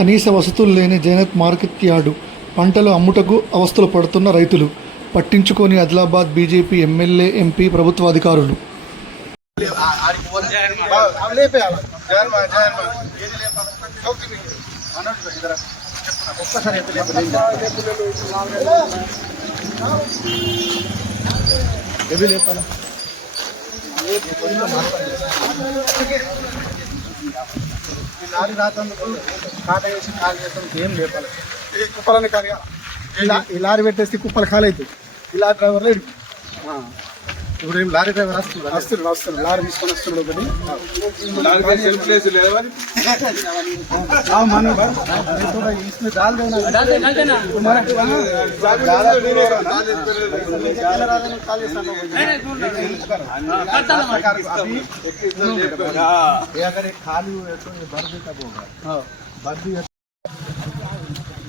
కనీస వసతులు లేని జైనత్ మార్కెట్ యార్డు పంటలు అమ్ముటకు అవస్థలు పడుతున్న రైతులు పట్టించుకొని ఆదిలాబాద్ బీజేపీ ఎమ్మెల్యే ఎంపీ ప్రభుత్వ అధికారులు. లారీ రాతందుకు కాట వేసి ఖాళీ చేస్తానికి ఏం లేపాలి. ఈ కుప్పలని ఖాళీ ఈ లారీ పెట్టేసి కుప్పలు ఖాళీ అవుతుంది. ఈ లారీ డ్రైవర్ లేడు. ఇప్పుడు ఏం లారీ డ్రైవర్ వస్తున్నాడు లారీ తీసుకొని వస్తున్నాడు. ఒకటి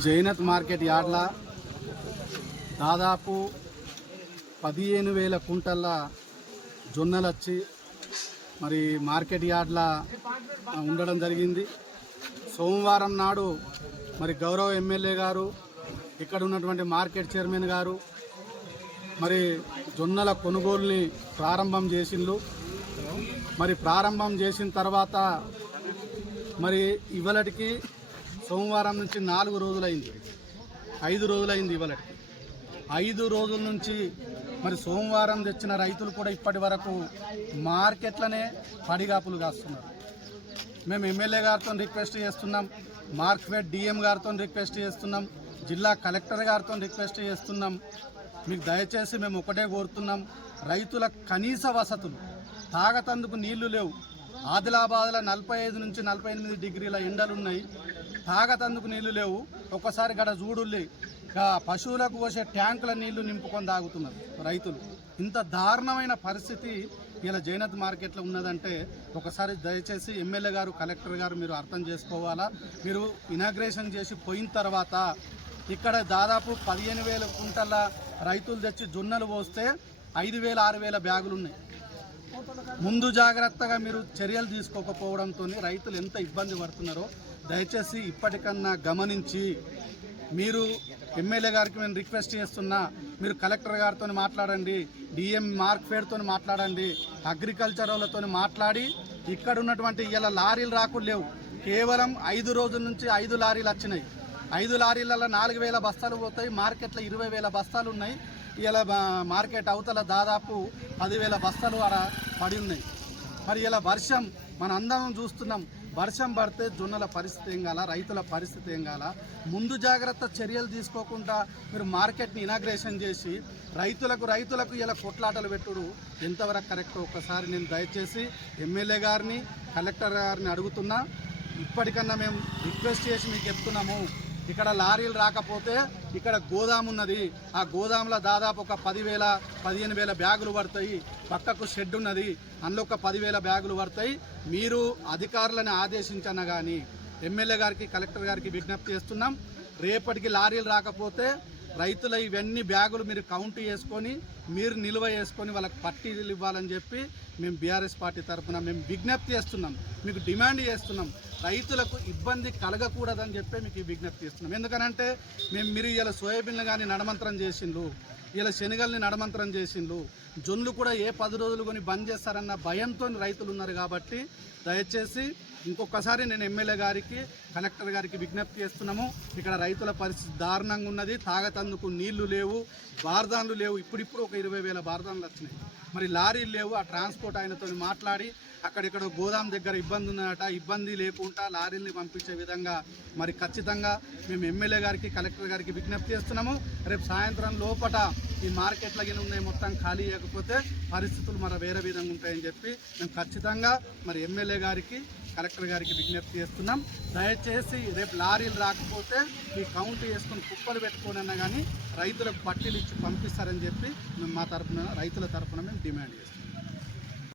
జైనత్ మార్కెట్ యార్డ్ల దాదాపు 15,000 కుంటల జొన్నలు వచ్చి మరి మార్కెట్ యార్డ్లా ఉండడం జరిగింది. సోమవారం నాడు మరి గౌరవ ఎమ్మెల్యే గారు, ఇక్కడ ఉన్నటువంటి మార్కెట్ చైర్మన్ గారు మరి జొన్నల కొనుగోలుని ప్రారంభం చేసిండ్రు. మరి ప్రారంభం చేసిన తర్వాత మరి ఇవాళకి సోమవారం నుంచి 4 రోజులైంది, 5 రోజులైంది. ఇవాళకి 5 రోజుల నుంచి మరి సోమవారం తెచ్చిన రైతులు కూడా ఇప్పటి వరకు మార్కెట్లనే పడిగాపులు కాస్తున్నారు. మేము ఎమ్మెల్యే గారితో రిక్వెస్ట్ చేస్తున్నాం, మార్కెట్ డిఎం గారితో రిక్వెస్ట్ చేస్తున్నాం, జిల్లా కలెక్టర్ గారితో రిక్వెస్ట్ చేస్తున్నాం. మీకు దయచేసి మేము ఒకటే కోరుతున్నాం, రైతుల కనీస వసతులు, తాగతందుకు నీళ్లు లేవు. ఆదిలాబాద్లో 45 నుంచి 48 డిగ్రీల ఎండలున్నాయి, తాగతందుకు నీళ్లు లేవు. ఒక్కసారి గడ చూడుల్లి, పశువులకు పోసే ట్యాంకుల నీళ్లు నింపుకొని తాగుతున్నారు రైతులు. ఇంత దారుణమైన పరిస్థితి ఇలా జైనత్ మార్కెట్లో ఉన్నదంటే ఒకసారి దయచేసి ఎమ్మెల్యే గారు, కలెక్టర్ గారు మీరు అర్థం చేసుకోవాలా. మీరు ఇనాగ్రేషన్ చేసి పోయిన తర్వాత ఇక్కడ దాదాపు 15,000 కుంటల రైతులు తెచ్చి జొన్నలు పోస్తే 5,000, 6,000 బ్యాగులు ఉన్నాయి. ముందు జాగ్రత్తగా మీరు చర్యలు తీసుకోకపోవడంతో రైతులు ఎంత ఇబ్బంది పడుతున్నారో దయచేసి ఇప్పటికన్నా గమనించి మీరు ఎమ్మెల్యే గారికి నేను రిక్వెస్ట్ చేస్తున్నా, మీరు కలెక్టర్ గారితో మాట్లాడండి, డిఎం మార్క్ఫెడ్తో మాట్లాడండి, అగ్రికల్చర్ వాళ్ళతో మాట్లాడి ఇక్కడ ఉన్నటువంటి ఇలా లారీలు రాకుండా లేవు. కేవలం 5 రోజుల నుంచి 5 లారీలు వచ్చినాయి. 5 లారీలలో 4,000 బస్తాలు పోతాయి. మార్కెట్లో 20,000 బస్తాలు ఉన్నాయి. ఇలా మార్కెట్ అవతల దాదాపు 10,000 బస్తాలు ఆడ పడి ఉన్నాయి. మరి ఇలా వర్షం మన అందరం చూస్తున్నాం, వర్షం పడితే జొన్నల పరిస్థితి ఏం కాల, రైతుల పరిస్థితి ఏం కాల. ముందు జాగ్రత్త చర్యలు తీసుకోకుండా మీరు మార్కెట్ని ఇనాగ్రేషన్ చేసి రైతులకు ఇలా కొట్లాటలు పెట్టుడు ఎంతవరకు కరెక్ట్? ఒక్కసారి నేను దయచేసి ఎమ్మెల్యే గారిని, కలెక్టర్ గారిని అడుగుతున్నా, ఇప్పటికన్నా మేము రిక్వెస్ట్ చేసి మీకు చెప్తున్నాము, ఇక్కడ లారీలు రాకపోతే ఇక్కడ గోదాము ఉన్నది, ఆ గోదాంలో దాదాపు ఒక 10,000, 15,000 బ్యాగులు పడతాయి. పక్కకు షెడ్ ఉన్నది, అందులో ఒక 10,000 బ్యాగులు పడతాయి. మీరు అధికారులను ఆదేశించన్నా కానీ ఎమ్మెల్యే గారికి, కలెక్టర్ గారికి విజ్ఞప్తి చేస్తున్నాం, రేపటికి లారీలు రాకపోతే రైతుల ఇవన్నీ బ్యాగులు మీరు కౌంట్ చేసుకొని మీరు నిల్వ చేసుకొని వాళ్ళకి పట్టీలు ఇవ్వాలని చెప్పి మేము బీఆర్ఎస్ పార్టీ తరఫున మేము విజ్ఞప్తి చేస్తున్నాం, మీకు డిమాండ్ చేస్తున్నాం. రైతులకు ఇబ్బంది కలగకూడదని చెప్పి మీకు విజ్ఞప్తి చేస్తున్నాం. ఎందుకనంటే మీరు ఇలా సోయాబీన్లు కానీ నడమంత్రం చేసిండ్రు, ఇలా శనగల్ని నడమంత్రం చేసిండ్రు, జొన్లు కూడా ఏ 10 రోజులు కొని బంద్ చేస్తారన్న భయంతో రైతులు ఉన్నారు. కాబట్టి దయచేసి ఇంకొకసారి నేను ఎమ్మెల్యే గారికి, కలెక్టర్ గారికి విజ్ఞప్తి చేస్తున్నాము, ఇక్కడ రైతుల పరిస్థితి దారుణంగా ఉన్నది. తాగతందుకు నీళ్లు లేవు, బార్దాన్లు లేవు. ఇప్పుడిప్పుడు ఒక 20,000 బార్దాన్లు వచ్చినాయి. మరి లారీలు లేవు. ఆ ట్రాన్స్పోర్ట్ ఆయనతో మాట్లాడి అక్కడిక్కడ గోదాం దగ్గర ఇబ్బంది ఉన్నదట, ఇబ్బంది లేకుండా లారీల్ని పంపించే విధంగా మరి ఖచ్చితంగా మేము ఎమ్మెల్యే గారికి, కలెక్టర్ గారికి విజ్ఞప్తి చేస్తున్నాము. రేపు సాయంత్రం లోపల ఈ మార్కెట్లకి ఉన్నాయి మొత్తం ఖాళీ చేయకపోతే పరిస్థితులు మరి వేరే విధంగా ఉంటాయని చెప్పి మేము ఖచ్చితంగా మరి ఎమ్మెల్యే గారికి, కలెక్టర్ గారికి విజ్ఞప్తి చేస్తున్నాం. దయచేసి రేపు లారీలు రాకపోతే ఈ కౌంట్ చేసుకుని కుప్పలు పెట్టుకోనన్నా కానీ రైతులకు పట్టీలు ఇచ్చి పంపిస్తారని చెప్పి మేము మా తరఫున, రైతుల తరఫున మేము డిమాండ్ చేస్తున్నాం.